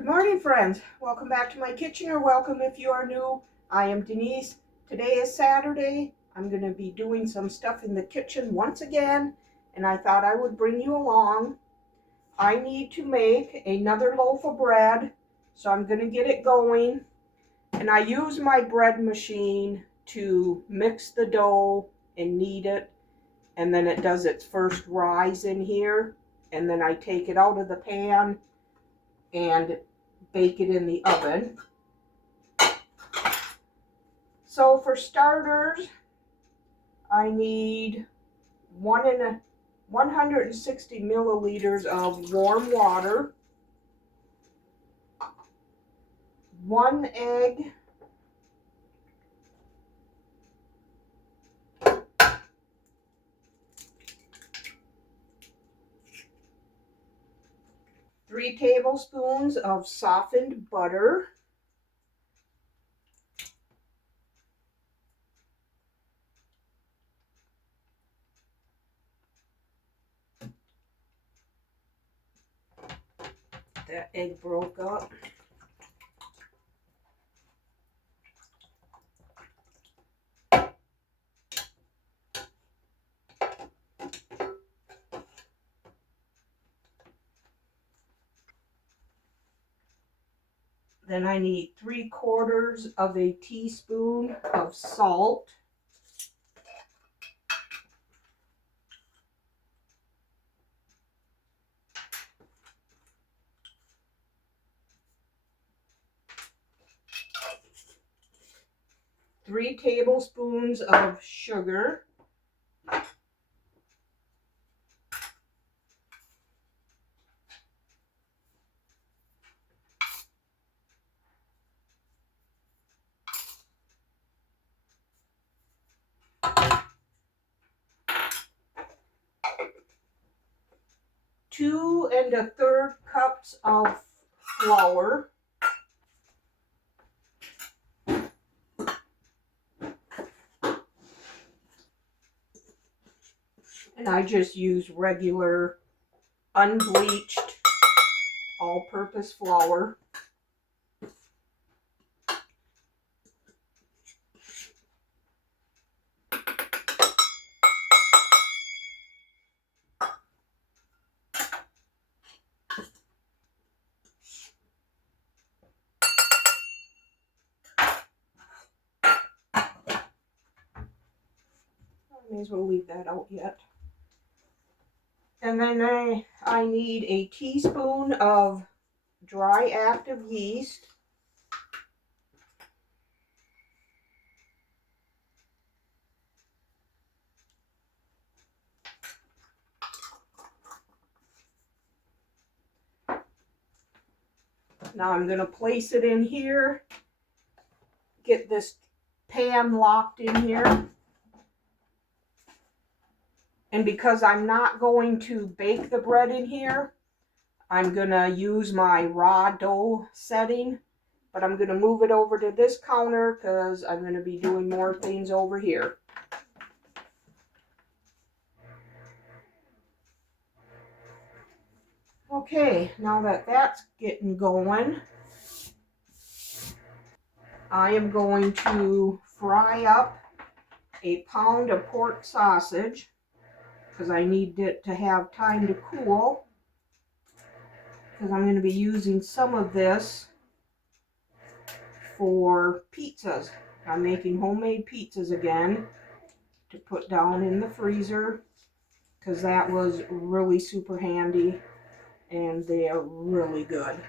Good morning, friends. Welcome back to my kitchen, or welcome if you are new. I am Denise. Today is Saturday. I'm going to be doing some stuff in the kitchen once again, and I thought I would bring you along. I need to make another loaf of bread, so I'm going to get it going. And I use my bread machine to mix the dough and knead it, and then it does its first rise in here, and then I take it out of the pan and bake it in the oven. So for starters, I need 160 milliliters of warm water, 1 egg, 3 tablespoons of softened butter, 'That egg broke up. Then I need 3/4 of a teaspoon of salt. Three tablespoons of sugar. 2 1/3 cups of flour. And I just use regular unbleached all-purpose flour. May as well leave that out yet. And then I need a teaspoon of dry active yeast. Now I'm going to place it in here, get this pan locked in here. And because I'm not going to bake the bread in here, I'm going to use my raw dough setting. But I'm going to move it over to this counter because I'm going to be doing more things over here. Okay, now that that's getting going, I am going to fry up a pound of pork sausage because I need it to have time to cool, because I'm going to be using some of this for pizzas. I'm making homemade pizzas again to put down in the freezer because that was really super handy and they are really good.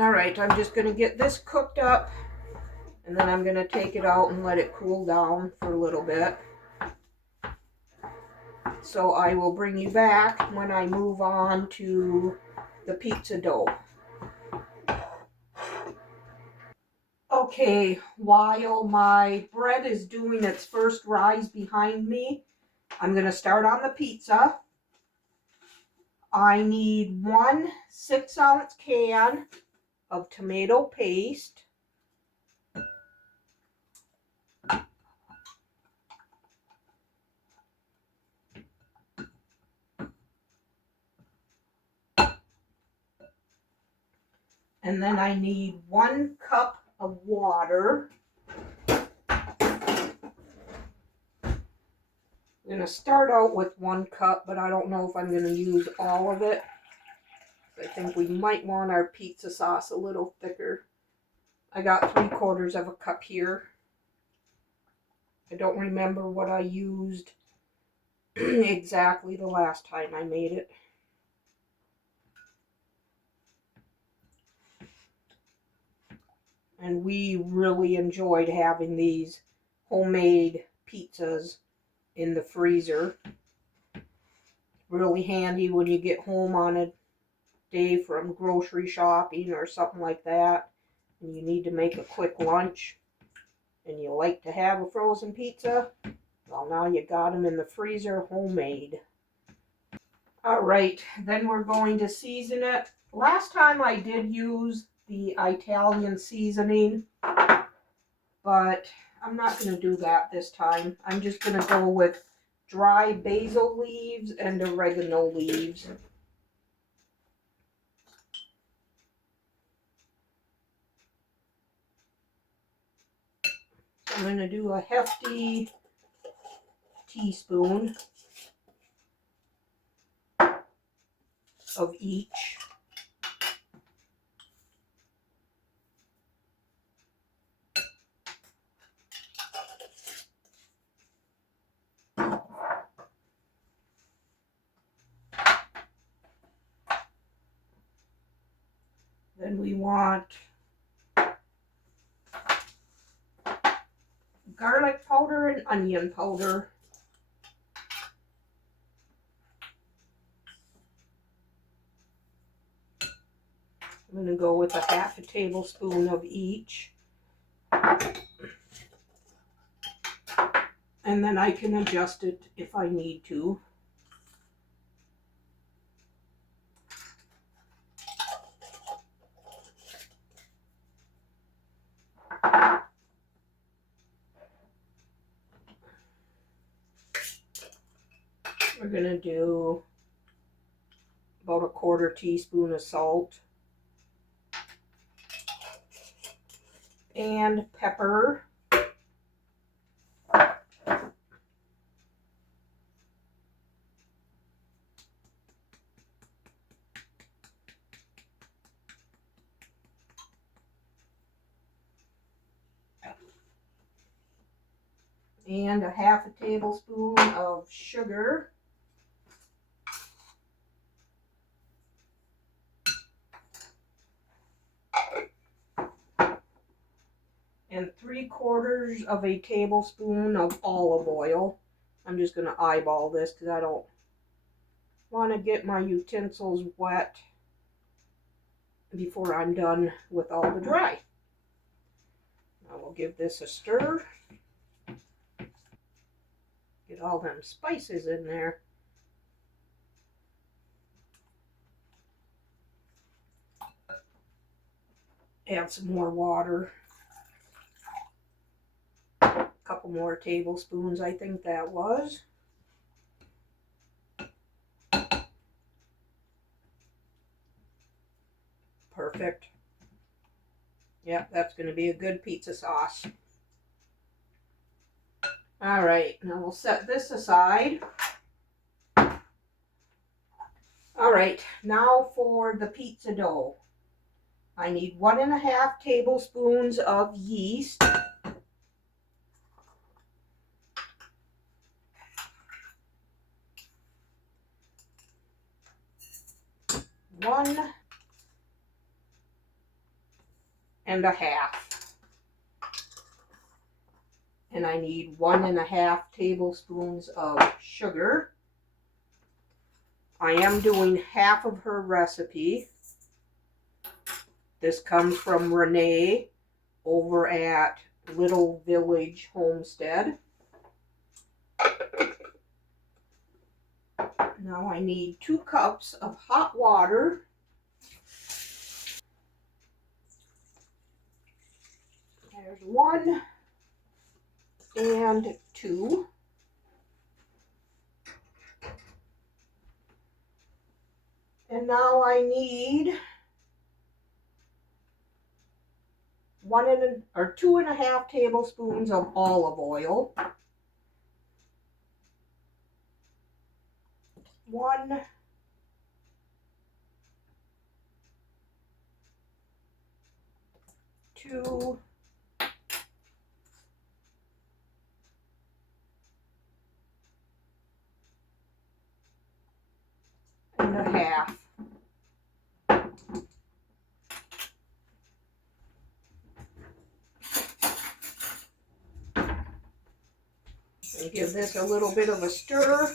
Alright, I'm just going to get this cooked up and then I'm going to take it out and let it cool down for a little bit. So I will bring you back when I move on to the pizza dough. Okay, while my bread is doing its first rise behind me, I'm going to start on the pizza. I need 1 6-ounce can of tomato paste. And then I need 1 cup of water. I'm going to start out with 1 cup, but I don't know if I'm going to use all of it. I think we might want our pizza sauce a little thicker. I got 3/4 of a cup here. I don't remember what I used exactly the last time I made it. And we really enjoyed having these homemade pizzas in the freezer. Really handy when you get home on a day from grocery shopping or something like that, and you need to make a quick lunch, and you like to have a frozen pizza. Well, now you got them in the freezer, homemade. All right, then we're going to season it. Last time I did use the Italian seasoning, but I'm not going to do that this time. I'm just going to go with dry basil leaves and oregano leaves. I'm going to do a hefty teaspoon of each. Then we want garlic powder and onion powder. I'm going to go with a 1/2 tablespoon of each. And then I can adjust it if I need to. We're going to do about a 1/4 teaspoon of salt and pepper. And a 1/2 tablespoon of sugar. And 3/4 of a tablespoon of olive oil. I'm just going to eyeball this because I don't want to get my utensils wet before I'm done with all the dry. I will give this a stir. Get all them spices in there. Add some more water. A couple more tablespoons, I think that was. Perfect. Yep, that's going to be a good pizza sauce. All right, now we'll set this aside. All right, now for the pizza dough. I need 1½ tablespoons of yeast. 1½ and I need 1½ tablespoons of sugar. I am doing half of her recipe. This comes from Renee over at Little Village Homestead. Now I need 2 cups of hot water. There's 1 and 2. And now I need 2.5 tablespoons of olive oil. 1, 2, and a half. And give this a little bit of a stir.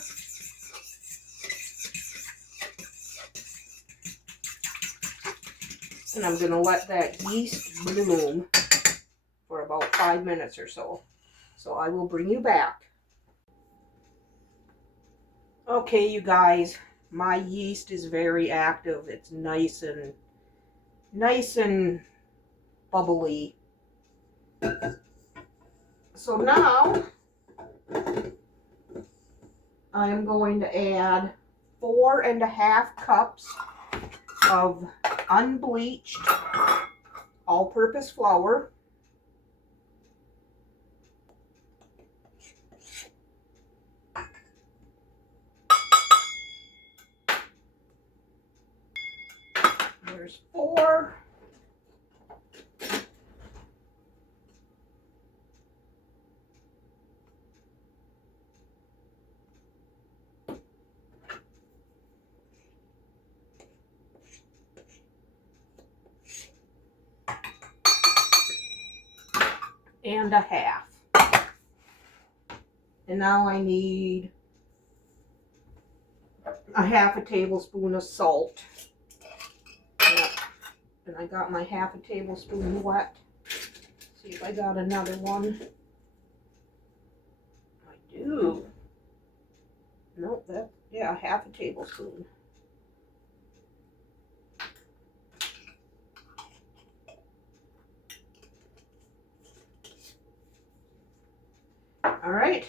And I'm going to let that yeast bloom for about 5 minutes or so. So I will bring you back. Okay, you guys, my yeast is very active. It's nice and bubbly. So now I am going to add 4.5 cups of unbleached all-purpose flour. There's 4. And a half. And now I need a 1/2 tablespoon of salt. And I got my 1/2 tablespoon wet. See if I got another one. I do. Nope, yeah, 1/2 tablespoon. All right.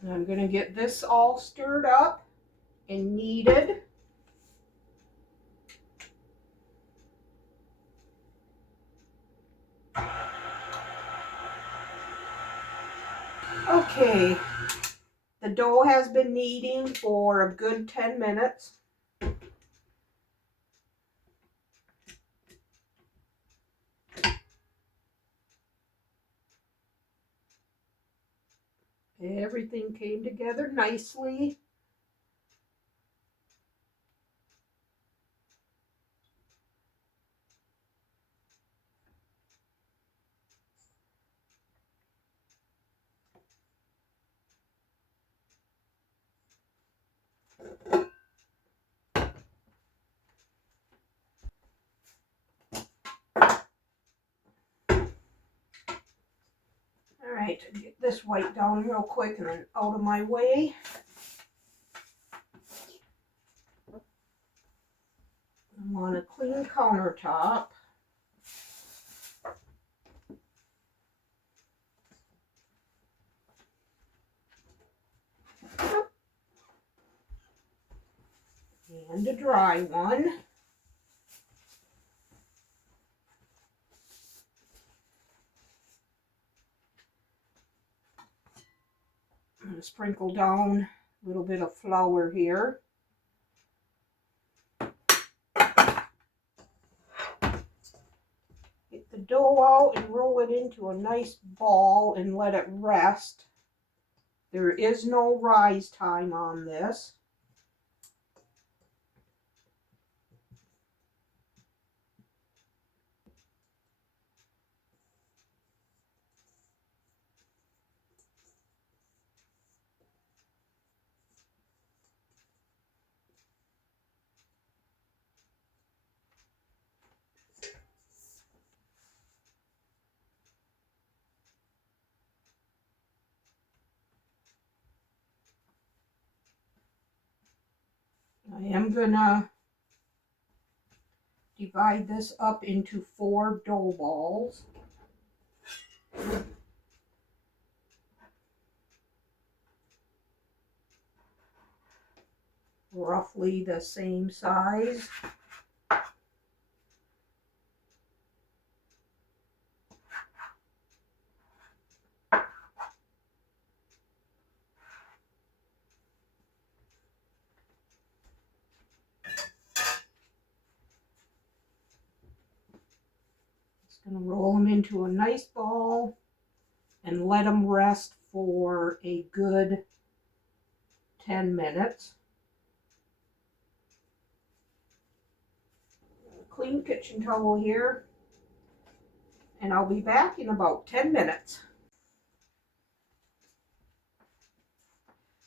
And I'm going to get this all stirred up and kneaded. Okay, the dough has been kneading for a good 10 minutes. Everything came together nicely. All right, get this wiped down real quick and then out of my way. I want a clean countertop. And a dry one. I'm going to sprinkle down a little bit of flour here. Get the dough out and roll it into a nice ball and let it rest. There is no rise time on this. I am gonna divide this up into 4 dough balls. Roughly the same size. Just going to roll them into a nice ball and let them rest for a good 10 minutes. Clean kitchen towel here, and I'll be back in about 10 minutes.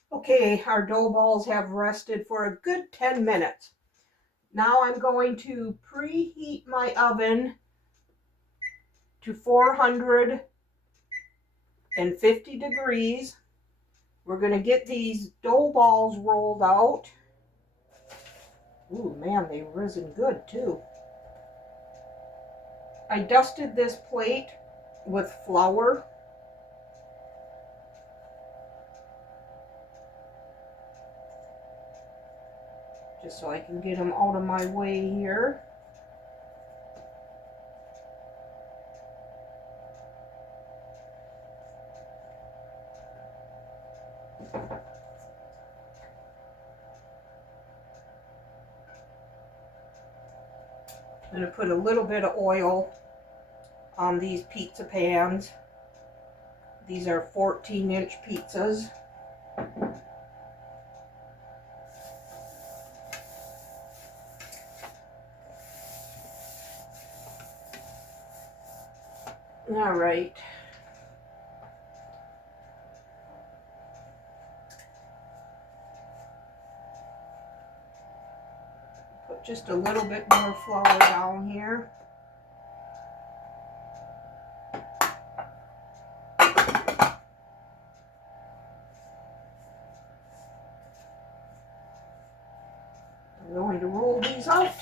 Okay, our dough balls have rested for a good 10 minutes. Now I'm going to preheat my oven to 450 degrees. We're going to get these dough balls rolled out. Ooh, man, they've risen good too. I dusted this plate with flour. Just so I can get them out of my way here. I'm going to put a little bit of oil on these pizza pans. These are 14-inch pizzas. All right. Put just a little bit more flour down here. I'm going to roll these out.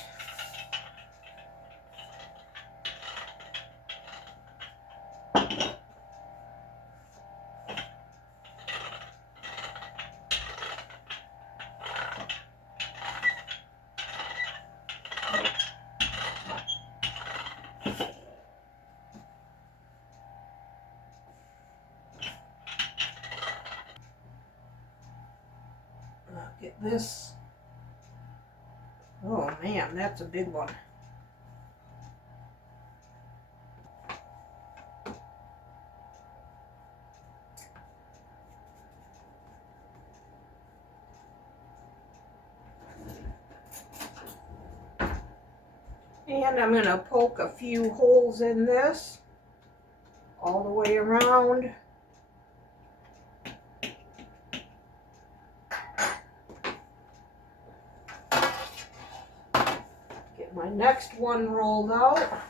Get this. Oh man, that's a big one. And I'm going to poke a few holes in this all the way around. Get my next one rolled out.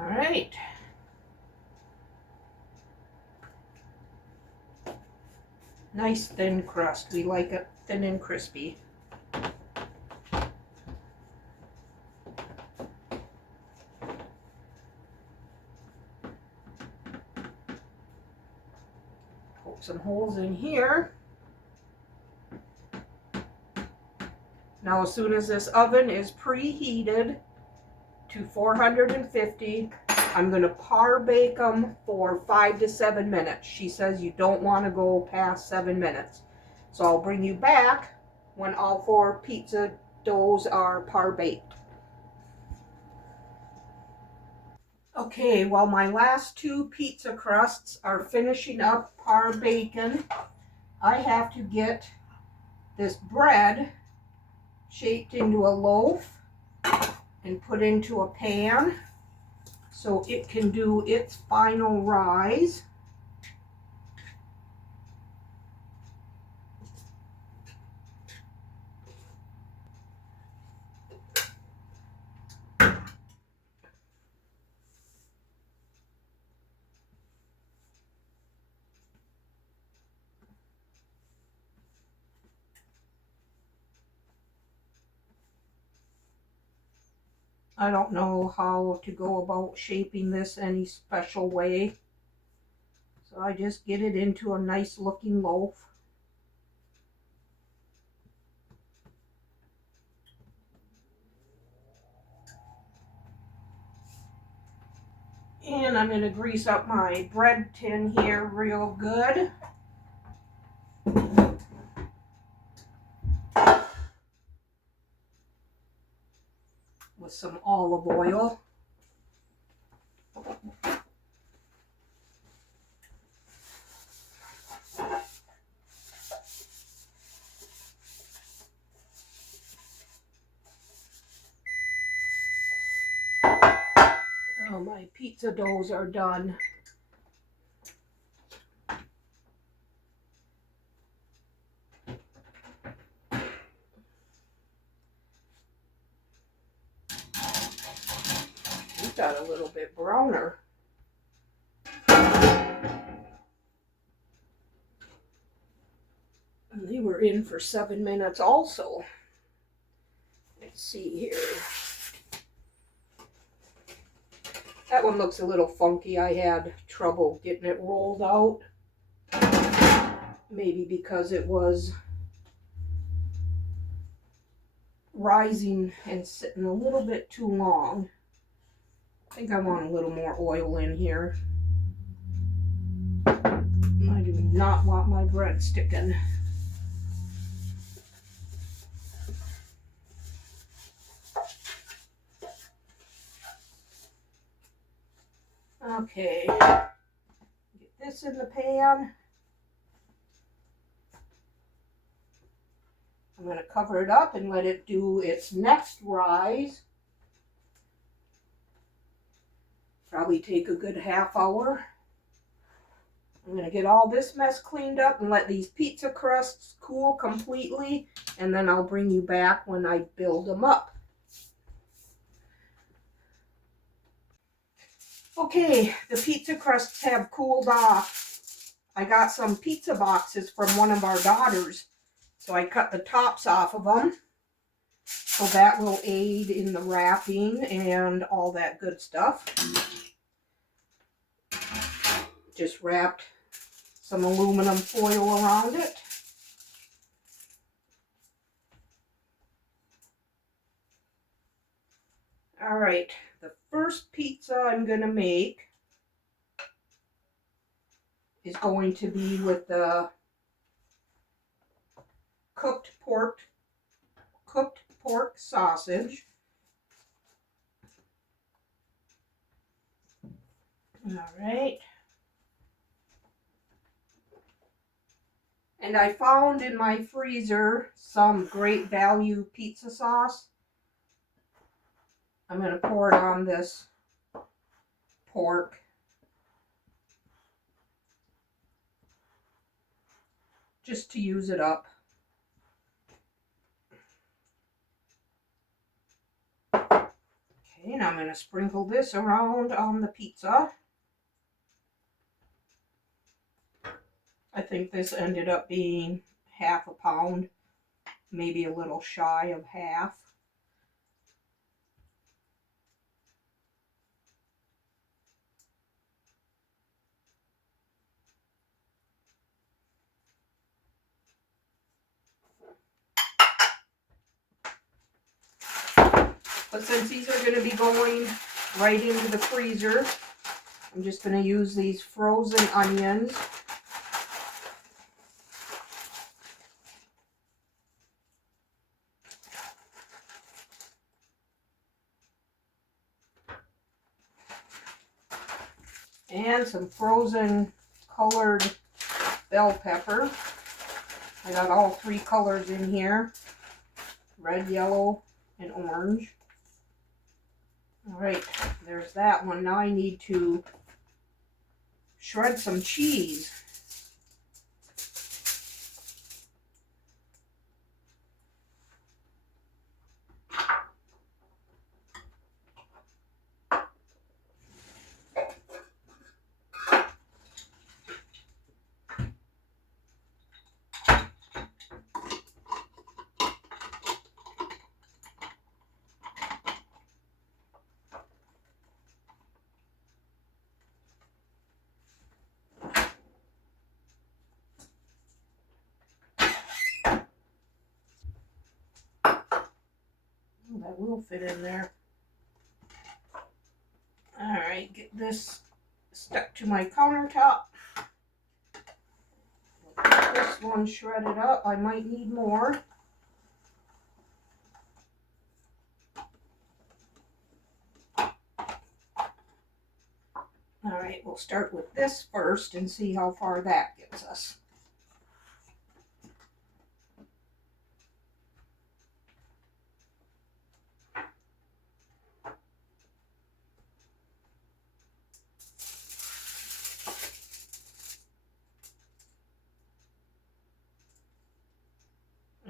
All right. Nice thin crust. We like it thin and crispy. Poke some holes in here. Now, as soon as this oven is preheated to 450, I'm going to par bake them for 5 to 7 minutes. She says you don't want to go past 7 minutes. So I'll bring you back when all 4 pizza doughs are par baked. Okay, while my last 2 pizza crusts are finishing up par bacon, I have to get this bread shaped into a loaf. and put into a pan so it can do its final rise. I don't know how to go about shaping this any special way. So I just get it into a nice looking loaf. And I'm going to grease up my bread tin here real good. With some olive oil. Oh, my pizza doughs are done. We got a little bit browner. And they were in for 7 minutes also. Let's see here. That one looks a little funky. I had trouble getting it rolled out. Maybe because it was rising and sitting a little bit too long. I think I want a little more oil in here. I do not want my bread sticking. Okay, get this in the pan. I'm going to cover it up and let it do its next rise. Probably take a good half hour. I'm going to get all this mess cleaned up and let these pizza crusts cool completely, and then I'll bring you back when I build them up. Okay, the pizza crusts have cooled off. I got some pizza boxes from one of our daughters, so I cut the tops off of them. So that will aid in the wrapping and all that good stuff. Just wrapped some aluminum foil around it. All right, the first pizza I'm going to make is going to be with the cooked pork sausage. All right. And I found in my freezer some Great Value pizza sauce. I'm going to pour it on this pork. Just to use it up. Okay, and I'm going to sprinkle this around on the pizza. I think this ended up being half a pound, maybe a little shy of half. But since these are going to be going right into the freezer, I'm just going to use these frozen onions. And some frozen colored bell pepper. I got all 3 colors in here. Red, yellow, and orange. All right, there's that one. Now I need to shred some cheese. That will fit in there. All right, get this stuck to my countertop. Get this one shredded up. I might need more. All right, we'll start with this first and see how far that gets us.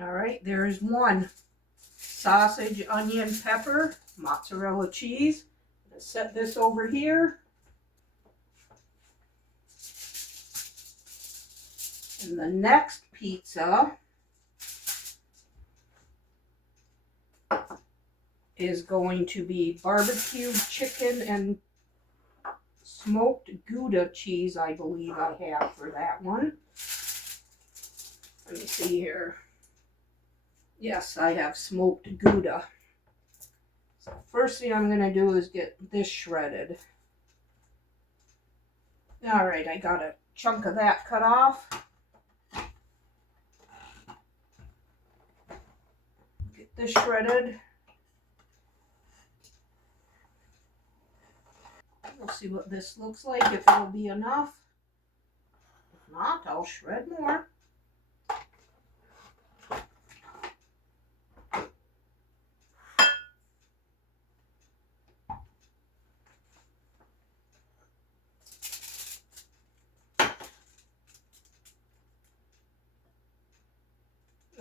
All right, there's one. Sausage, onion, pepper, mozzarella cheese. Let's set this over here. And the next pizza is going to be barbecue chicken and smoked Gouda cheese, I believe I have for that one. Let me see here. Yes, I have smoked Gouda. So first thing I'm going to do is get this shredded. All right, I got a chunk of that cut off. Get this shredded. We'll see what this looks like, if it'll be enough. If not, I'll shred more.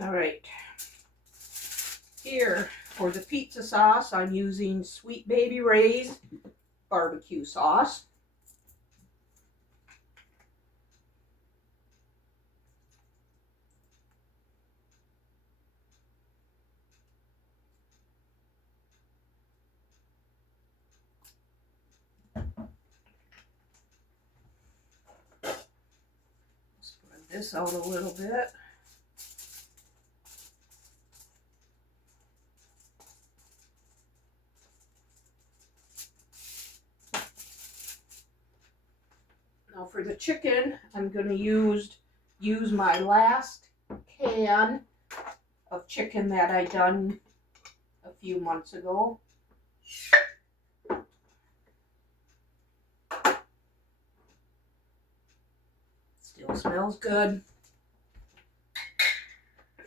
All right, here for the pizza sauce, I'm using Sweet Baby Ray's barbecue sauce. Spread this out a little bit. Now for the chicken, I'm going to use my last can of chicken that I done a few months ago. Still smells good.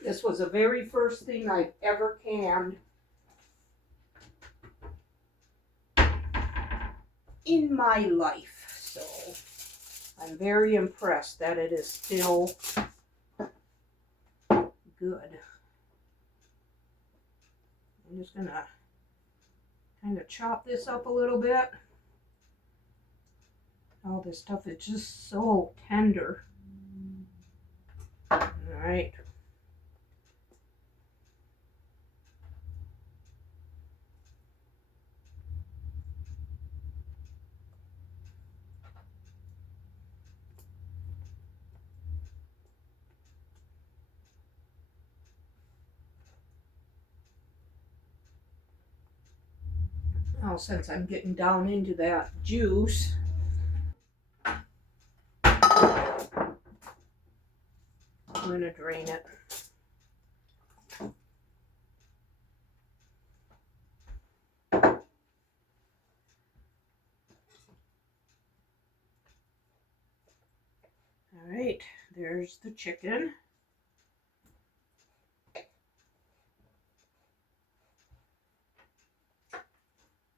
This was the very first thing I've ever canned in my life, so I'm very impressed that it is still good. I'm just gonna kind of chop this up a little bit. All this stuff is just so tender. All right. Now, since I'm getting down into that juice, I'm going to drain it. All right, there's the chicken.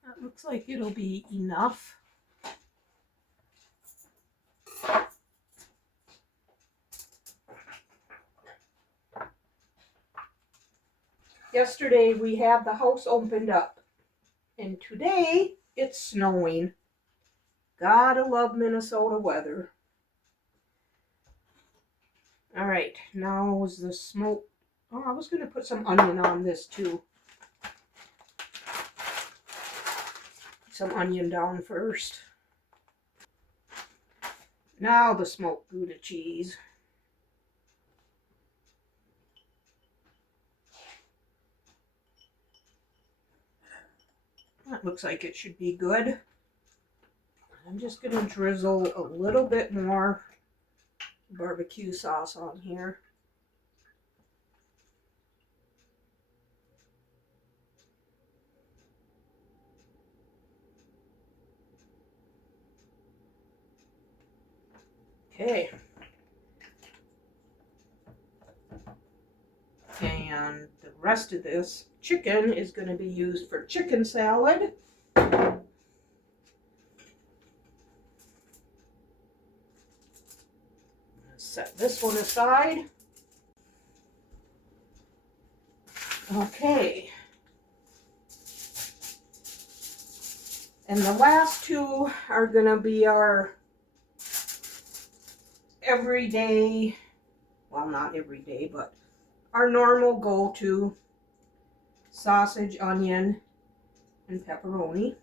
That Looks like it'll be enough. Yesterday we had the house opened up, and today it's snowing. Gotta love Minnesota weather. All right, now is the smoke. Oh, I was gonna put some onion on this too. Some onion down first. Now the smoked Gouda cheese. That looks like it should be good. I'm just gonna drizzle a little bit more barbecue sauce on here. Okay. And the rest of this chicken is going to be used for chicken salad. Set this one aside. Okay. And the last two are going to be our everyday, well, not every day, but our normal go-to sausage, onion, and pepperoni.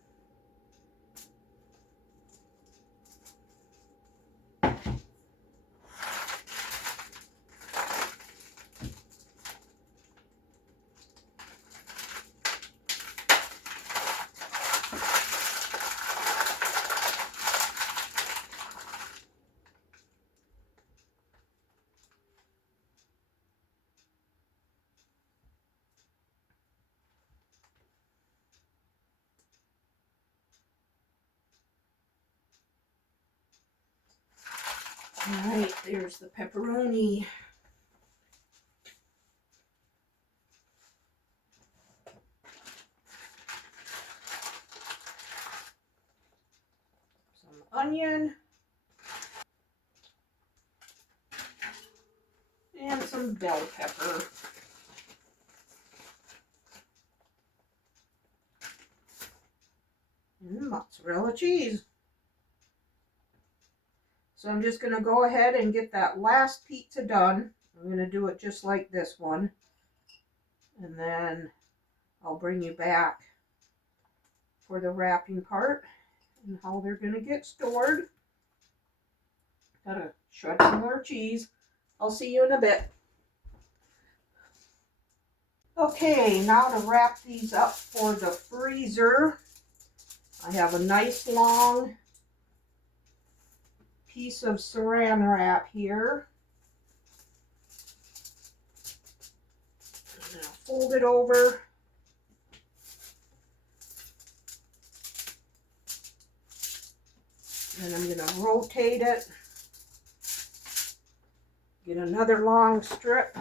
All right, there's the pepperoni. Some onion. And some bell pepper. And mozzarella cheese. So I'm just going to go ahead and get that last pizza done. I'm going to do it just like this one. And then I'll bring you back for the wrapping part and how they're going to get stored. Gotta shred some more cheese. I'll see you in a bit. Okay, now to wrap these up for the freezer. I have a nice long piece of saran wrap here. I'm going to fold it over. And I'm going to rotate it. Get another long strip.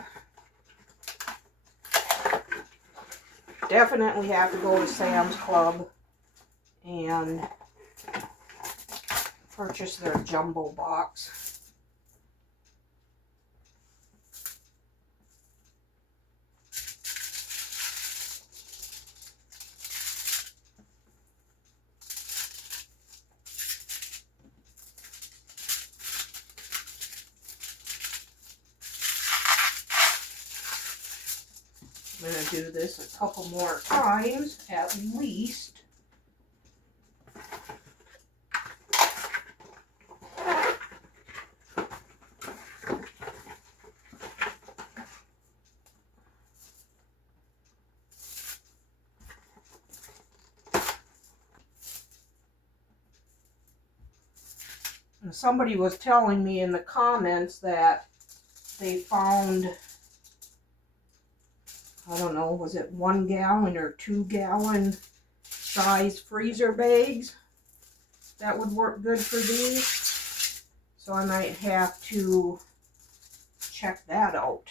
Definitely have to go to Sam's Club and purchase their jumbo box. I'm going to do this a couple more times at least. Somebody was telling me in the comments that they found, I don't know, was it 1 gallon or 2 gallon size freezer bags that would work good for these. So I might have to check that out.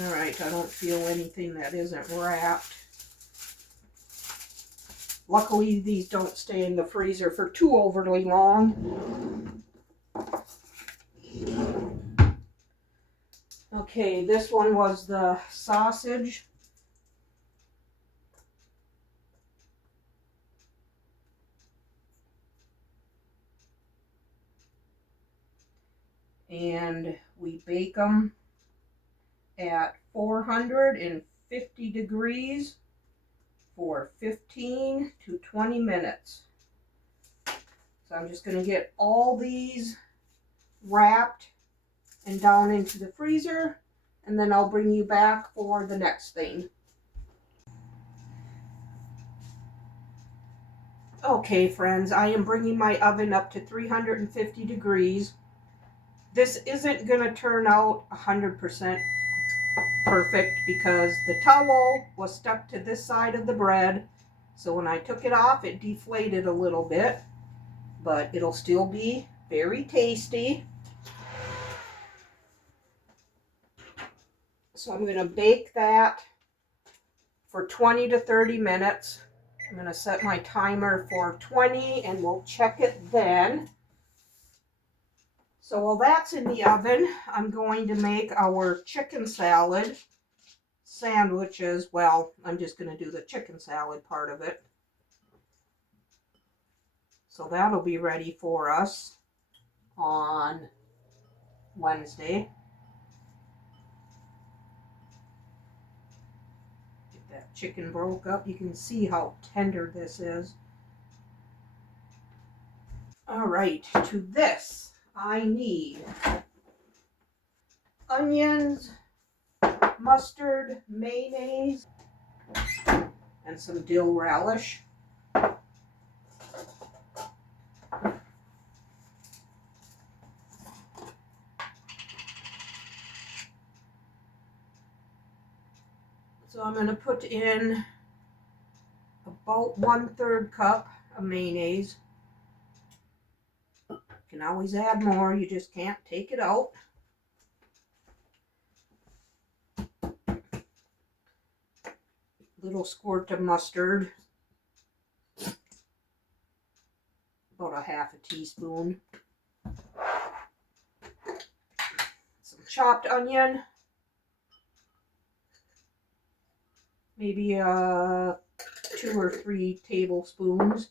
All right, I don't feel anything that isn't wrapped. Luckily, these don't stay in the freezer for too overly long. Okay, this one was the sausage. And we bake them at 450 degrees for 15 to 20 minutes. So I'm just going to get all these wrapped and down into the freezer, and then I'll bring you back for the next thing. Okay, friends, I am bringing my oven up to 350 degrees. This isn't going to turn out 100% perfect because the towel was stuck to this side of the bread. So when I took it off, it deflated a little bit, but it'll still be very tasty. So I'm going to bake that for 20 to 30 minutes. I'm going to set my timer for 20 and we'll check it then. So while that's in the oven, I'm going to make our chicken salad sandwiches. Well, I'm just going to do the chicken salad part of it. So that'll be ready for us on Wednesday. Get that chicken broke up. You can see how tender this is. All right, to this I need onions, mustard, mayonnaise, and some dill relish. So I'm going to put in about 1/3 cup of mayonnaise. You can always add more, you just can't take it out. Little squirt of mustard. About a 1/2 teaspoon. Some chopped onion. Maybe 2 or 3 tablespoons.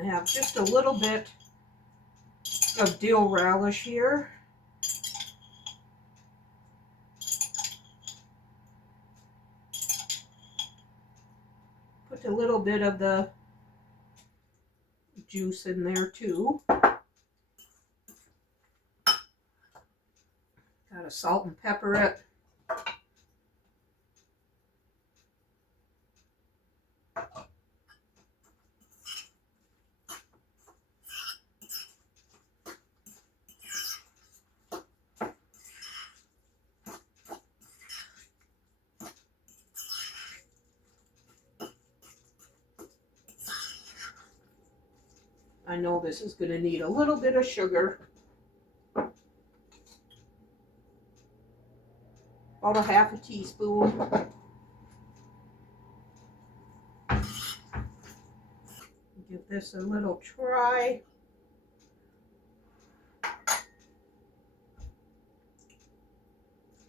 I have just a little bit of dill relish here. Put a little bit of the juice in there too. Gotta salt and pepper it. I know this is going to need a little bit of sugar. About a 1/2 teaspoon. Give this a little try.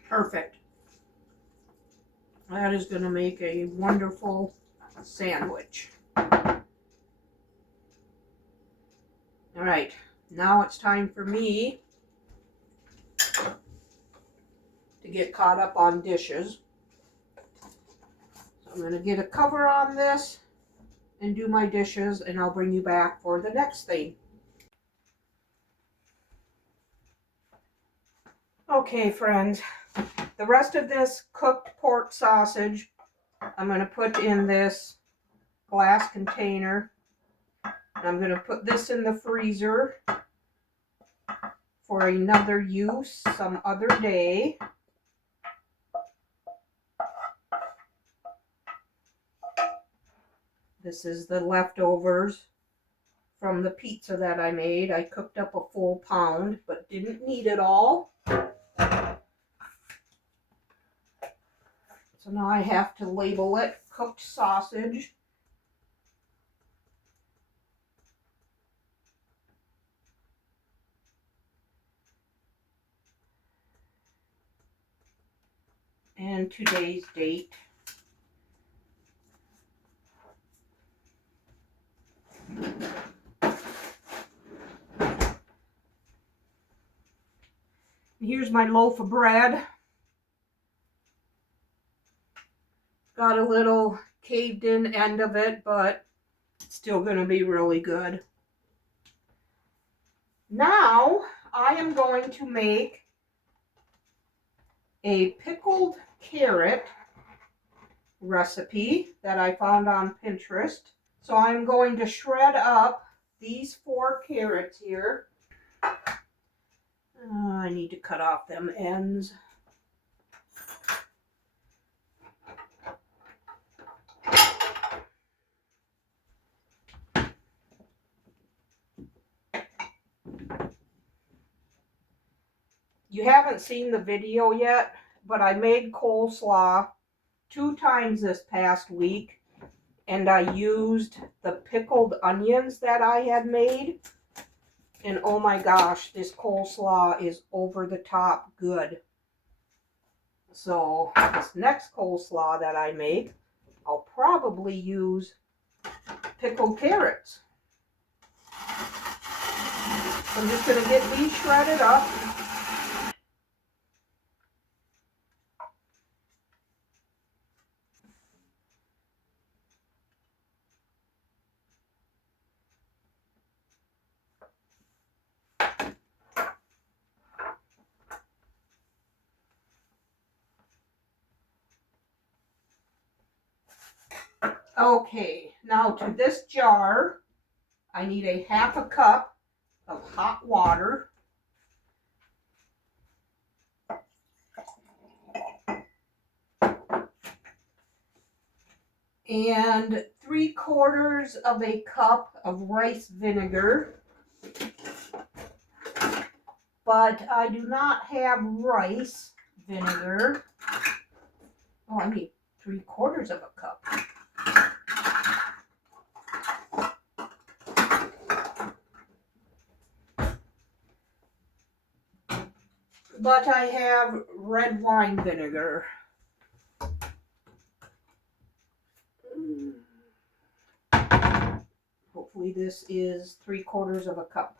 Perfect. That is going to make a wonderful sandwich. All right, now it's time for me to get caught up on dishes. So I'm going to get a cover on this and do my dishes, and I'll bring you back for the next thing. Okay, friends, the rest of this cooked pork sausage, I'm going to put in this glass container. I'm going to put this in the freezer for another use some other day. This is the leftovers from the pizza that I made. I cooked up a full pound, but didn't need it all. So now I have to label it cooked sausage. And today's date. Here's my loaf of bread. Got a little caved in end of it, but it's still going to be really good. Now I am going to make a pickled carrot recipe that I found on Pinterest. So I'm going to shred up these 4 carrots here. I need to cut off them ends. You haven't seen the video yet, but I made coleslaw 2 times this past week, and I used the pickled onions that I had made. And oh my gosh, this coleslaw is over the top good. So this next coleslaw that I make, I'll probably use pickled carrots. I'm just going to get these shredded up. Okay, now to this jar, I need a 1/2 cup of hot water. And 3/4 of a cup of rice vinegar. But I do not have rice vinegar. Oh, I need 3/4 of a cup. But I have red wine vinegar. Hopefully this is 3/4 of a cup.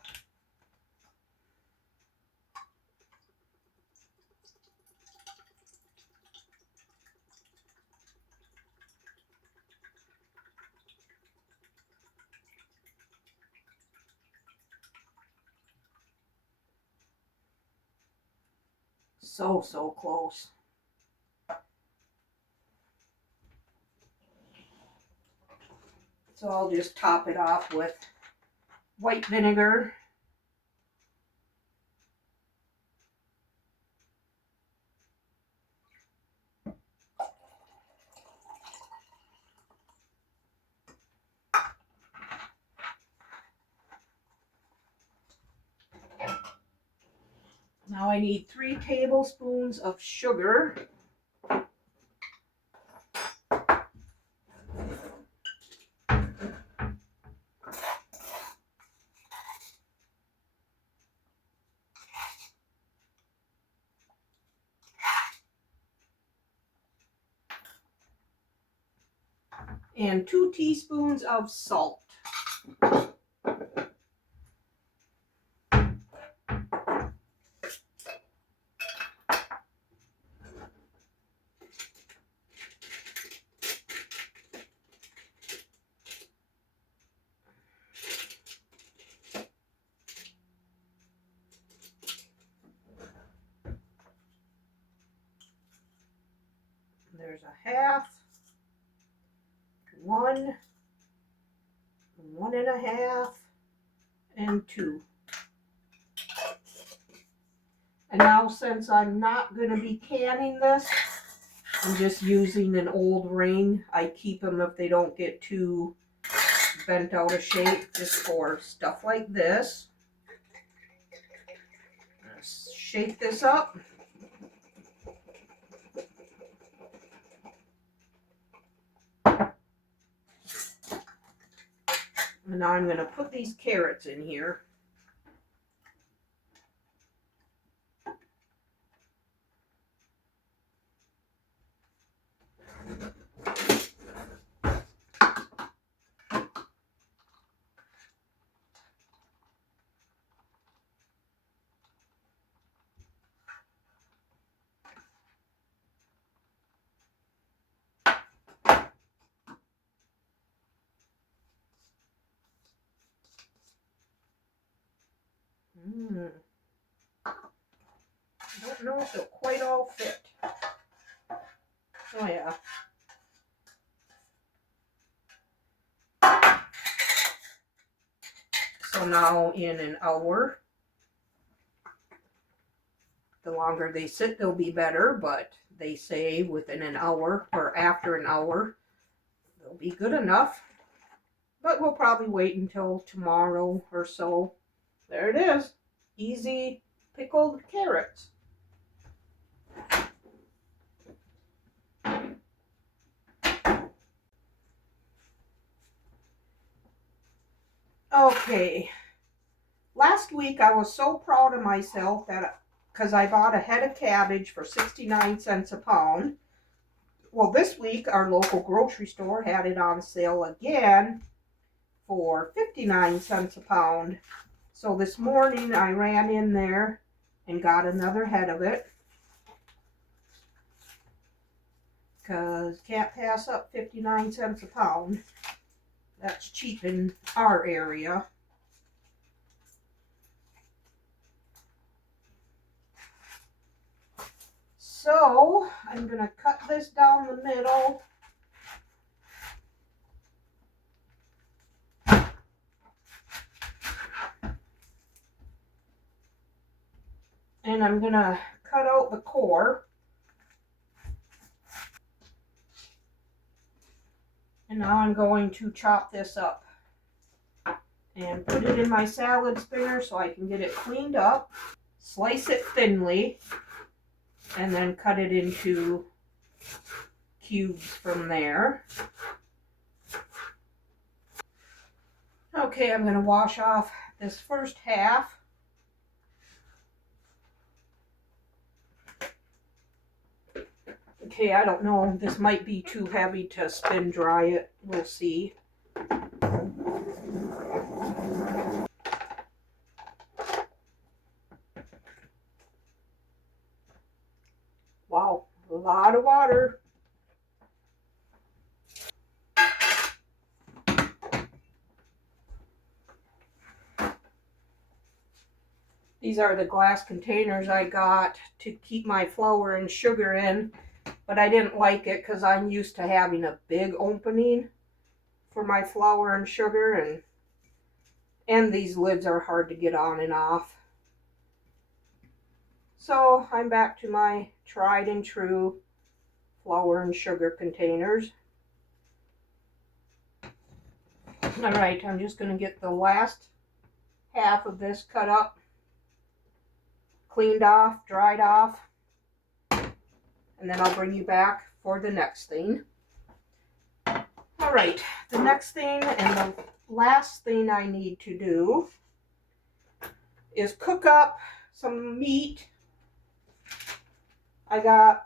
So close. So I'll just top it off with white vinegar. Now I need 3 tablespoons of sugar. And 2 teaspoons of salt. There's a 1/2, 1, 1 1/2, and 2. And now since I'm not going to be canning this, I'm just using an old ring. I keep them if they don't get too bent out of shape just for stuff like this. Let's shake this up. And now I'm going to put these carrots in here. I don't know if they'll quite all fit. Oh yeah. So now in an hour, the longer they sit, they'll be better, but they say within an hour or after an hour, they'll be good enough. But we'll probably wait until tomorrow or so. There it is. Easy pickled carrots. Okay. Last week I was so proud of myself that because I bought a head of cabbage for 69 cents a pound. Well, this week our local grocery store had it on sale again for 59 cents a pound. So this morning I ran in there and got another head of it. Because can't pass up 59 cents a pound. That's cheap in our area. So I'm going to cut this down the middle. And I'm going to cut out the core. And now I'm going to chop this up and put it in my salad spinner so I can get it cleaned up. Slice it thinly and then cut it into cubes from there. Okay, I'm going to wash off this first half. Okay, I don't know. This might be too heavy to spin dry it. We'll see. Wow, a lot of water. These are the glass containers I got to keep my flour and sugar in. But I didn't like it because I'm used to having a big opening for my flour and sugar, and these lids are hard to get on and off. So I'm back to my tried and true flour and sugar containers. All right, I'm just going to get the last half of this cut up, cleaned off, dried off. And then I'll bring you back for the next thing. All right, the next thing and the last thing I need to do is cook up some meat. I got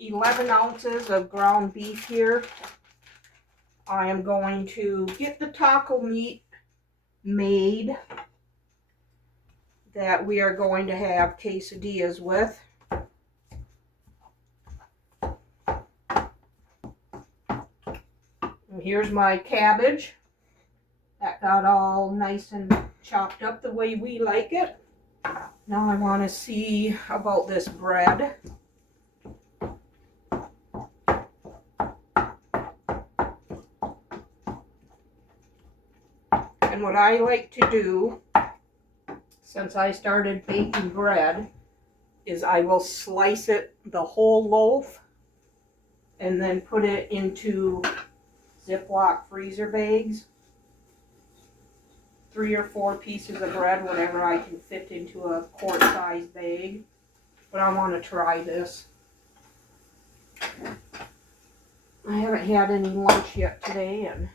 11 ounces of ground beef here. I am going to get the taco meat made that we are going to have quesadillas with. Here's my cabbage. That got all nice and chopped up the way we like it. Now I want to see about this bread. And what I like to do, since I started baking bread, is I will slice it the whole loaf and then put it into Ziploc freezer bags 3 or 4 pieces of bread, whatever I can fit into a quart-sized bag. But I want to try this. I haven't had any lunch yet today and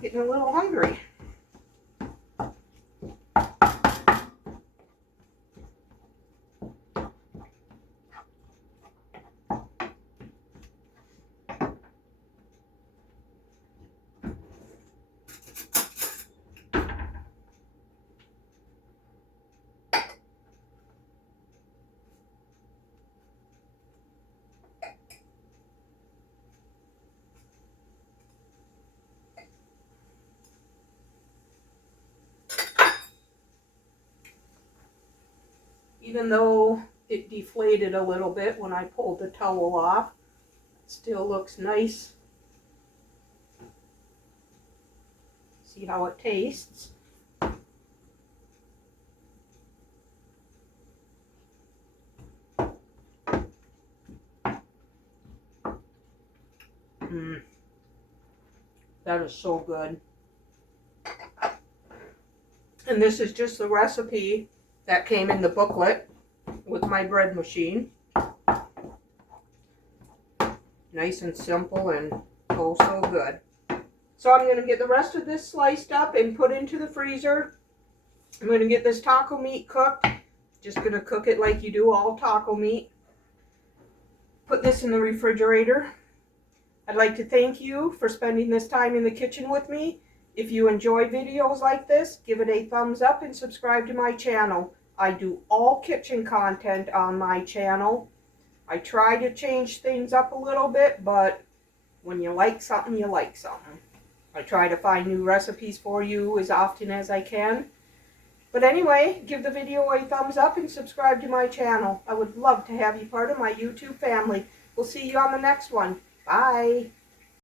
getting a little hungry. Even though it deflated a little bit when I pulled the towel off, it still looks nice. See how it tastes. That is so good. And this is just the recipe that came in the booklet with my bread machine. Nice and simple and oh so good. So I'm going to get the rest of this sliced up and put into the freezer. I'm going to get this taco meat cooked. Just going to cook it like you do all taco meat. Put this in the refrigerator. I'd like to thank you for spending this time in the kitchen with me. If you enjoy videos like this, give it a thumbs up and subscribe to my channel. I do all kitchen content on my channel. I try to change things up a little bit, but when you like something, you like something. I try to find new recipes for you as often as I can. But anyway, give the video a thumbs up and subscribe to my channel. I would love to have you part of my YouTube family. We'll see you on the next one. Bye.